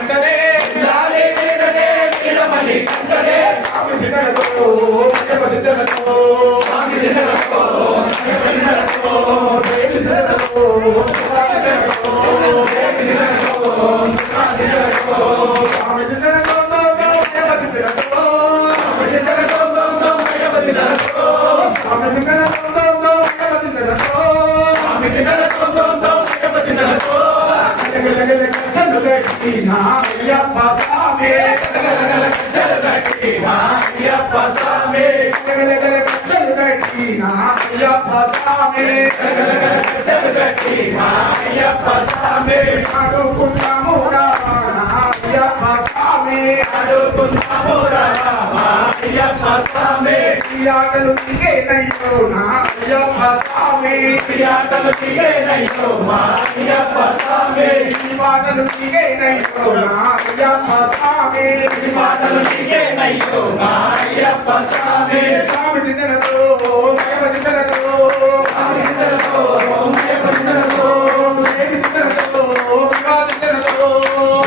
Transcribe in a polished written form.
కంటనే లాలి వీరనే వీరమణి కంటనే స్వామి దినరతో అయ్యప్ప దినరతో స్వామి దినరతో అయ్యప్ప దినరతో దేవి దినరతో స్వామి దినరతో దేవి దినరతో స్వామి దినరతో స్వామి దినరతో అయ్యప్ప దినరతో స్వామి దినరతో అయ్యప్ప దినరతో స్వామి దినరతో అయ్యప్ప దినరతో స్వామి దినరతో అయ్యప్ప దినరతో జలగట్టినా అయ్యప్ప స్వామి జలగట్టినా అయ్యప్ప స్వామి జలగట్టినా అయ్యప్ప స్వామి జలగట్టినా అయ్యప్ప స్వామి అడుగున్నాము రామ అయ్యప్ప స్వామి అడుగున్నాము రామ అయ్యప్ప స్వామి ఆటలు దిగేనయ్యో నా అయ్యప్ప స్వామి ఆటలు దిగేనయ్యో మా అయ్యప్ప స్వామి మాటలు దిగేనయ్యో నా అయ్యప్ప స్వామి మాటలు